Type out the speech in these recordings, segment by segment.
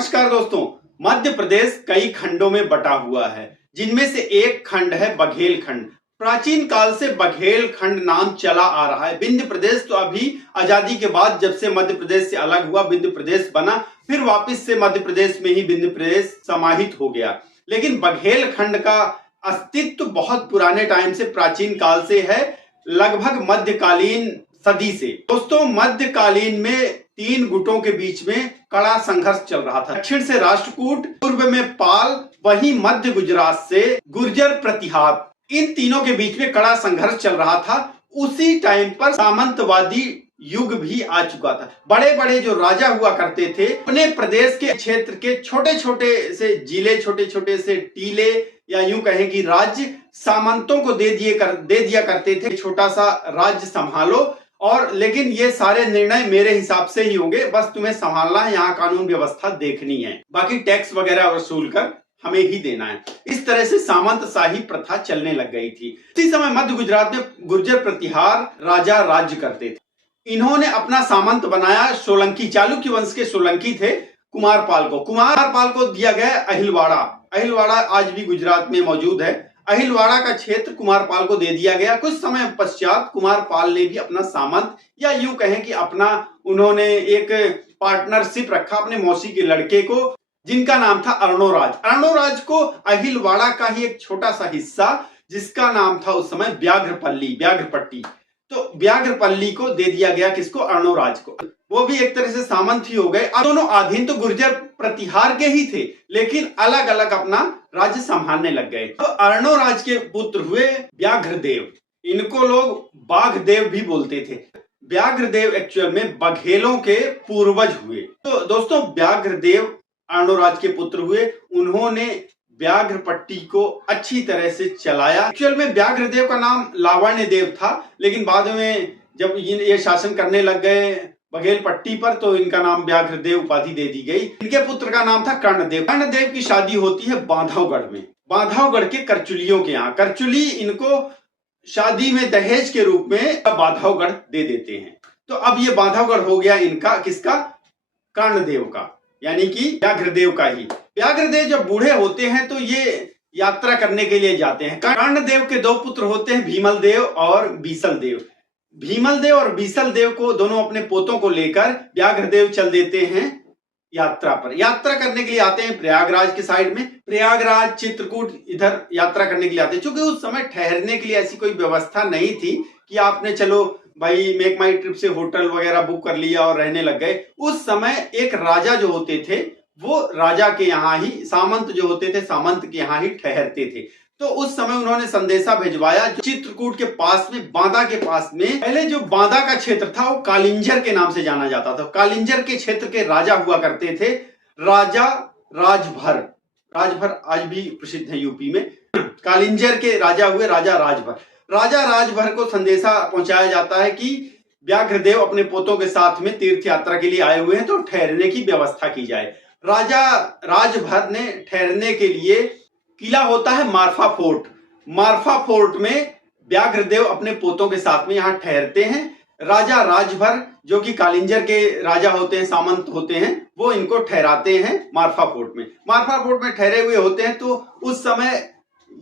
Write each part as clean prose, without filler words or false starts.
नमस्कार दोस्तों। मध्य प्रदेश कई खंडों में बटा हुआ है, जिनमें से एक खंड है बघेल खंड। प्राचीन काल से बघेल खंड नाम चला आ रहा है। विंध्य प्रदेश तो अभी आजादी के बाद जब से मध्य प्रदेश से अलग हुआ, विंध्य प्रदेश बना, फिर वापस से मध्य प्रदेश में ही विंध्य प्रदेश समाहित हो गया। लेकिन बघेल खंड का अस्तित्व बहुत पुराने टाइम से, प्राचीन काल से है, लगभग मध्यकालीन सदी से। दोस्तों, मध्यकालीन में तीन गुटों के बीच में कड़ा संघर्ष चल रहा था। दक्षिण से राष्ट्रकूट, पूर्व में पाल, वहीं मध्य गुजरात से गुर्जर प्रतिहार। इन तीनों के बीच में कड़ा संघर्ष चल रहा था। उसी टाइम पर सामंतवादी युग भी आ चुका था। बड़े बड़े जो राजा हुआ करते थे, अपने प्रदेश के क्षेत्र के छोटे छोटे से जिले, छोटे छोटे से टीले, या यूं कहें कि राज्य सामंतों को दे दिया करते थे। छोटा सा राज्य संभालो, और लेकिन ये सारे निर्णय मेरे हिसाब से ही होंगे, बस तुम्हें संभालना है, यहाँ कानून व्यवस्था देखनी है, बाकी टैक्स वगैरह वसूल कर हमें ही देना है। इस तरह से सामंतशाही प्रथा चलने लग गई थी। इसी समय मध्य गुजरात में गुर्जर प्रतिहार राजा राज्य करते थे। इन्होंने अपना सामंत बनाया सोलंकी, चालुक्य वंश के सोलंकी थे, कुमारपाल को दिया गया अहिलवाड़ा। अहिलवाड़ा आज भी गुजरात में मौजूद है। अहिलवाड़ा का क्षेत्र कुमारपाल को दे दिया गया। कुछ समय पश्चात कुमारपाल ने भी अपना सामंत, या यूं कहें कि अपना, उन्होंने एक पार्टनरशिप रखा अपने मौसी के लड़के को, जिनका नाम था अर्णोराज। अर्णोराज को अहिलवाड़ा का ही एक छोटा सा हिस्सा, जिसका नाम था उस समय व्याघ्रपट्टी, तो व्याघ्रपल्ली को दे दिया गया। किसको? अर्णोराज को। वो भी एक तरह से सामंत ही हो गए। अब दोनों अधीन तो गुर्जर प्रतिहार के ही थे, लेकिन अलग अलग अपना राज्य संभालने लग गए। तो अर्णोराज के पुत्र हुए व्याघ्रदेव। इनको लोग बाघदेव भी बोलते थे। व्याघ्रदेव एक्चुअल में बघेलों के पूर्वज हुए। तो दोस्तों, व्याघ्रदेव अर्णोराज के पुत्र हुए। उन्होंने व्याघ्रपट्टी को अच्छी तरह से चलाया। एक्चुअल में व्याघ्रदेव का नाम लावण्य देव था, लेकिन बाद में जब ये शासन करने लग गए बघेल पट्टी पर, तो इनका नाम व्याघ्रदेव उपाधि दे दी गई। इनके पुत्र का नाम था कर्णदेव। कर्णदेव की शादी होती है बांधवगढ़ में, बांधवगढ़ के करचुलियों के यहाँ। करचुली इनको शादी में दहेज के रूप में बांधवगढ़ दे देते हैं। तो अब ये बांधवगढ़ हो गया इनका, किसका? कर्णदेव का, यानी कि व्याघ्रदेव का ही। व्याघ्रदेव जब बूढ़े होते हैं तो ये यात्रा करने के लिए जाते हैं। कर्णदेव के दो पुत्र होते हैं, भीमल देव और बीसल देव। भीमल देव और बीसल देव को, दोनों अपने पोतों को लेकर व्याघ्रदेव चल देते हैं यात्रा पर। यात्रा करने के लिए आते हैं प्रयागराज के साइड में, प्रयागराज, चित्रकूट, इधर यात्रा करने के लिए आते हैं। क्योंकि उस समय ठहरने के लिए ऐसी कोई व्यवस्था नहीं थी कि आपने चलो भाई मेक माई ट्रिप से होटल वगैरह बुक कर लिया और रहने लग गए। उस समय एक राजा जो होते थे, वो राजा के यहाँ ही, सामंत जो होते थे सामंत के यहाँ ही ठहरते थे। तो उस समय उन्होंने संदेशा भिजवाया, चित्रकूट के पास में, बांदा के पास में, पहले जो बांदा का क्षेत्र था वो कालिंजर के नाम से जाना जाता था। कालिंजर के क्षेत्र के राजा हुआ करते थे राजा राजभर। राजभर आज भी प्रसिद्ध है यूपी में। कालिंजर के राजा हुए राजा राजभर। राजा राजभर को संदेशा पहुंचाया जाता है कि व्याघ्रदेव अपने पोतों के साथ में तीर्थ यात्रा के लिए आए हुए हैं, तो ठहरने की व्यवस्था की जाए। राजा राजभर ने ठहरने के लिए, किला होता है मारफा फोर्ट, मारफा फोर्ट में व्याघ्रदेव अपने पोतों के साथ में यहाँ ठहरते हैं। राजा राजभर, जो कि कालिंजर के राजा होते हैं, सामंत होते हैं, वो इनको ठहराते हैं मारफा फोर्ट में। मारफा फोर्ट में ठहरे हुए होते हैं। तो उस समय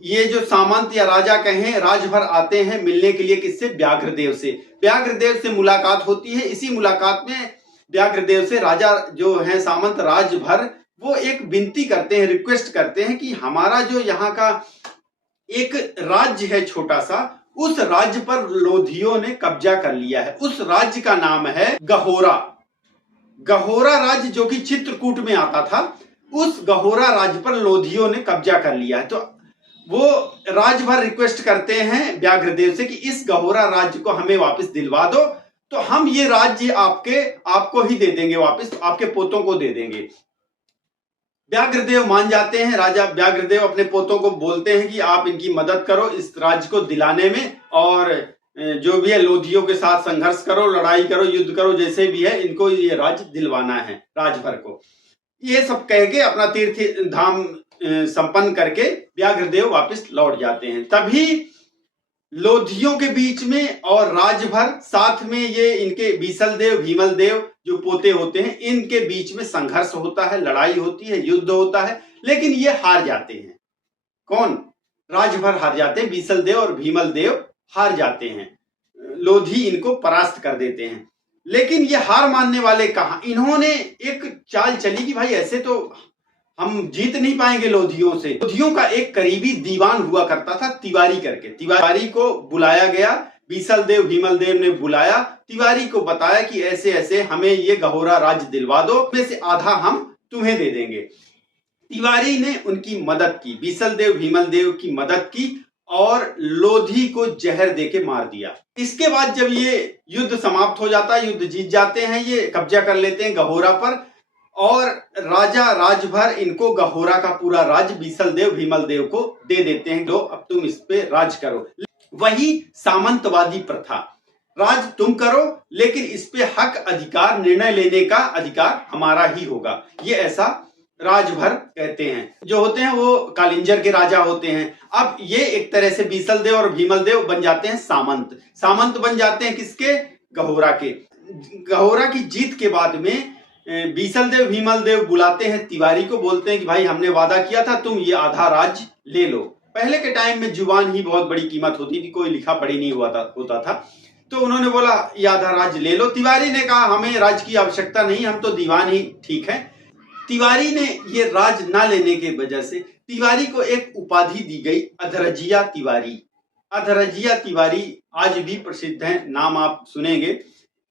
ये जो सामंत या राजा कहें, राजभर आते हैं मिलने के लिए, किससे? व्याघ्रदेव से। व्याघ्रदेव से मुलाकात होती है। इसी मुलाकात में व्याघ्रदेव से राजा जो है सामंत राजभर, वो एक विनती करते हैं, रिक्वेस्ट करते हैं कि हमारा जो यहाँ का एक राज्य है छोटा सा, उस राज्य पर लोधियों ने कब्जा कर लिया है। उस राज्य का नाम है गहोरा। गहोरा राज्य जो कि चित्रकूट में आता था, उस गहोरा राज्य पर लोधियों ने कब्जा कर लिया है। तो वो राजभर रिक्वेस्ट करते हैं व्याघ्रदेव से कि इस गहोरा राज्य को हमें वापस दिलवा दो, तो हम ये राज्य आपको ही दे देंगे वापस, आपके पोतों को दे देंगे। व्याघ्रदेव मान जाते हैं। राजा व्याघ्रदेव अपने पोतों को बोलते हैं कि आप इनकी मदद करो इस राज्य को दिलाने में, और जो भी है लोधियों के साथ संघर्ष करो, लड़ाई करो, युद्ध करो, जैसे भी है, इनको ये राज्य दिलवाना है राजभर को। ये सब कह के अपना तीर्थ धाम संपन्न करके व्याघ्रदेव वापस लौट जाते हैं। तभी लोधियों के बीच में और राजभर, साथ में ये इनके बीसल देव भीमल देव जो पोते होते हैं, इनके बीच में संघर्ष होता है, लड़ाई होती है, युद्ध होता है, लेकिन ये हार जाते हैं। कौन? राजभर हार जाते हैं, बीसल देव और भीमल देव हार जाते हैं, लोधी इनको परास्त कर देते हैं। लेकिन ये हार मानने वाले कहां, इन्होंने एक चाल चली कि भाई ऐसे तो हम जीत नहीं पाएंगे लोधियों से। लोधियों का एक करीबी दीवान हुआ करता था तिवारी करके, तिवारी को बुलाया गया, बीसल देव भीमल देव ने बुलाया, तिवारी को बताया कि ऐसे ऐसे हमें ये गहोरा राज्य दिलवा दो, में से आधा हम तुम्हें दे देंगे। तिवारी ने उनकी मदद की, बीसल देव भीमल देव की मदद की और लोधी को जहर देके मार दिया। इसके बाद जब ये युद्ध समाप्त हो जाता है, युद्ध जीत जाते हैं, ये कब्जा कर लेते हैं गहोरा पर और राजा राजभर इनको गहोरा का पूरा राज बीसल देव भीमल देव को दे देते हैं, लो अब तुम इस पे राज करो। वही सामंतवादी प्रथा, राज तुम करो लेकिन इस पे हक अधिकार, निर्णय लेने का अधिकार हमारा ही होगा, ये ऐसा राजभर कहते हैं। जो होते हैं वो कालिंजर के राजा होते हैं। अब ये एक तरह से बीसल देव और भीमल देव बन जाते हैं सामंत, सामंत बन जाते हैं किसके? गहोरा के। गहोरा की जीत के बाद में बीसल देव भीमल देव बुलाते हैं तिवारी को, बोलते हैं कि भाई हमने वादा किया था, तुम ये आधा राज ले लो। पहले के टाइम में जुबान ही बहुत बड़ी कीमत होती थी, कोई लिखा पढ़ी नहीं होता था, तो उन्होंने बोला ये आधा राज ले लो। तिवारी ने कहा हमें राज की आवश्यकता नहीं, हम तो दीवान ही ठीक है। तिवारी ने ये राज ना लेने के वजह से तिवारी को एक उपाधि दी गई, अधरजिया तिवारी। अधरजिया तिवारी आज भी प्रसिद्ध है, नाम आप सुनेंगे।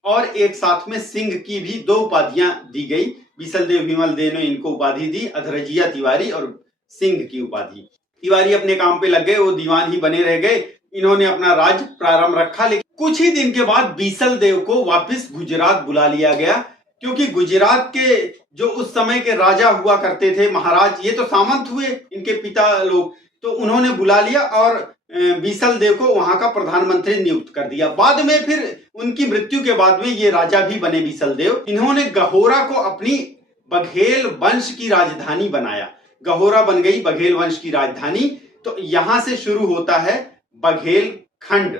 और एक साथ में सिंह की भी दो उपाधियां दी गई, बीसल देव भीमल देव ने इनको उपाधि दी, अधरजिया तिवारी और सिंह की उपाधि। तिवारी अपने काम पे लग गए, वो दीवान ही बने रह गए, इन्होंने अपना राज प्रारंभ रखा। लेकिन कुछ ही दिन के बाद बीसल देव को वापस गुजरात बुला लिया गया, क्योंकि गुजरात के जो उस समय के राजा हुआ करते थे, महाराज, ये तो सामंत हुए इनके पिता लोग, तो उन्होंने बुला लिया और बीसल देव को वहां का प्रधानमंत्री नियुक्त कर दिया। बाद में फिर उनकी मृत्यु के बाद में ये राजा भी बने बीसल देव। इन्होंने गहोरा को अपनी बघेल वंश की राजधानी बनाया, गहोरा बन गई बघेल वंश की राजधानी। तो यहां से शुरू होता है बघेल खंड।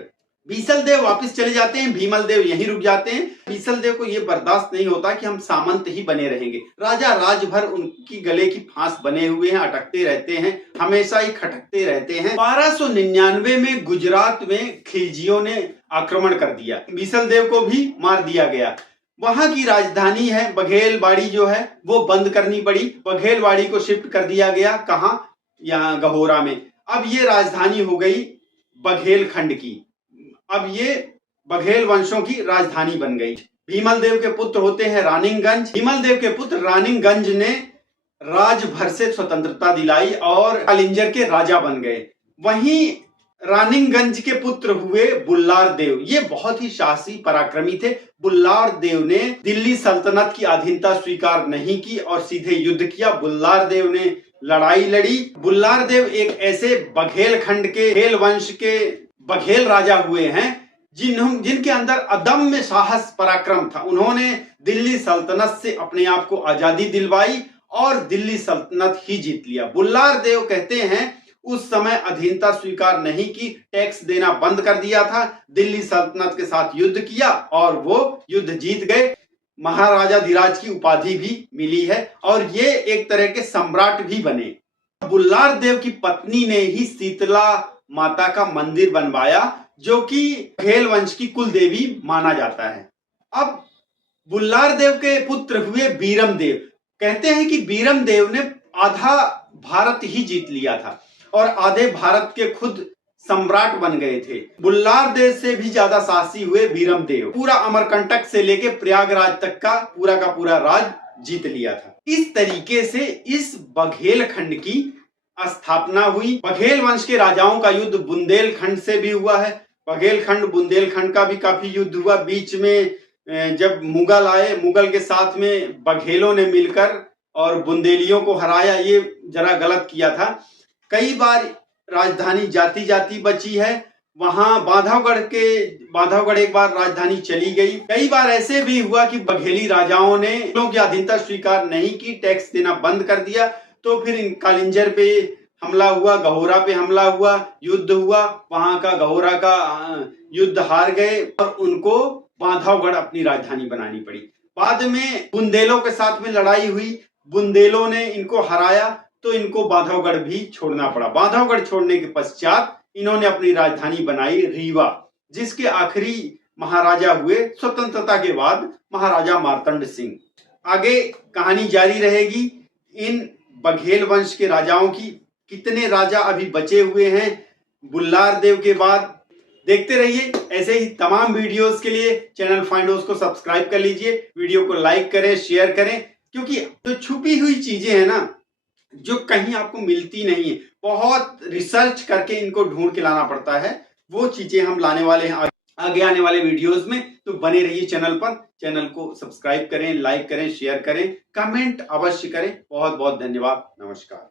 बीसल देव वापस चले जाते हैं, भीमल देव यहीं रुक जाते हैं। बीसल देव को यह बर्दाश्त नहीं होता कि हम सामंत ही बने रहेंगे। राजा राजभर उनकी गले की फांस बने हुए हैं, अटकते रहते हैं, हमेशा ही खटकते रहते हैं। 1299 में गुजरात में खिलजियों ने आक्रमण कर दिया, बीसल देव को भी मार दिया गया। वहां की राजधानी है बघेलवाड़ी, जो है वो बंद करनी पड़ी। बघेलवाड़ी को शिफ्ट कर दिया गया, कहां? यहाँ गहोरा में। अब ये राजधानी हो गई बघेल खंड की, अब ये बघेल वंशों की राजधानी बन गई। भीमल देव के पुत्र होते हैं रानीगंज। भीमल देव के पुत्र रानीगंज ने राजभर से स्वतंत्रता दिलाई और कालिंजर के राजा बन गए। वहीं रानीगंज के पुत्र हुए बुल्लार देव, ये बहुत ही साहसी पराक्रमी थे। बुल्लार देव ने दिल्ली सल्तनत की अधीनता स्वीकार नहीं की और सीधे युद्ध किया। बुल्लार देव ने लड़ाई लड़ी। बुल्लार देव एक ऐसे बघेल खंड के बघेल वंश के बघेल राजा हुए हैं जिनके अंदर अदम्य साहस पराक्रम था। उन्होंने दिल्ली सल्तनत से अपने आप को आजादी दिलवाई और दिल्ली सल्तनत ही जीत लिया। बुल्लार देव कहते हैं उस समय अधीनता स्वीकार नहीं की, टैक्स देना बंद कर दिया था, दिल्ली सल्तनत के साथ युद्ध किया और वो युद्ध जीत गए। महाराजाधिराज की उपाधि भी मिली है और ये एक तरह के सम्राट भी बने। बुल्लार देव की पत्नी ने ही शीतला माता का मंदिर बनवाया, जो कि बघेल वंश की कुल देवी माना जाता है। अब बुल्लार देव के पुत्र हुए बीरम देव। कहते हैं कि बीरम देव ने आधा भारत ही जीत लिया था और आधे भारत के खुद सम्राट बन गए थे। बुल्लार देव से भी ज्यादा साहसी हुए बीरम देव। पूरा अमरकंटक से लेके प्रयागराज तक का पूरा राज जीत लिया था। इस तरीके से इस बघेल खंड की स्थापना हुई। बघेल वंश के राजाओं का युद्ध बुंदेलखंड से भी हुआ है। बघेलखंड बुंदेलखंड का भी काफी युद्ध हुआ। बीच में जब मुगल आए, मुगल के साथ में बघेलों ने मिलकर और बुंदेलियों को हराया, ये जरा गलत किया था। कई बार राजधानी जाती जाती बची है। वहां बांधवगढ़ एक बार राजधानी चली गई। कई बार ऐसे भी हुआ कि बघेली राजाओं ने लोगों की अधीनता स्वीकार नहीं की, टैक्स देना बंद कर दिया, तो फिर इन कालिंजर पे हमला हुआ, गहोरा पे हमला हुआ, युद्ध हुआ, वहां का गहोरा का युद्ध हार गए और उनको बांधवगढ़ अपनी राजधानी बनानी पड़ी। बाद में बुंदेलों के साथ में लड़ाई हुई, बुंदेलों ने इनको हराया तो इनको बांधवगढ़ भी छोड़ना पड़ा। बांधवगढ़ छोड़ने के पश्चात इन्होंने अपनी राजधानी बनाई रीवा, जिसके आखिरी महाराजा हुए स्वतंत्रता के बाद महाराजा मार्तंड सिंह। आगे कहानी जारी रहेगी इन बघेल वंश के राजाओं की। कितने राजा अभी बचे हुए हैं बुल्लार देव के बाद, देखते रहिए। ऐसे ही तमाम वीडियोस के लिए चैनल फाइंडोस को सब्सक्राइब कर लीजिए, वीडियो को लाइक करें, शेयर करें, क्योंकि जो छुपी हुई चीजें हैं ना, जो कहीं आपको मिलती नहीं है, बहुत रिसर्च करके इनको ढूंढ के लाना पड़ता है, वो चीजें हम लाने वाले हैं आगे आने वाले वीडियोस में। तो बने रहिए चैनल पर, चैनल को सब्सक्राइब करें, लाइक करें, शेयर करें, कमेंट अवश्य करें। बहुत बहुत धन्यवाद, नमस्कार।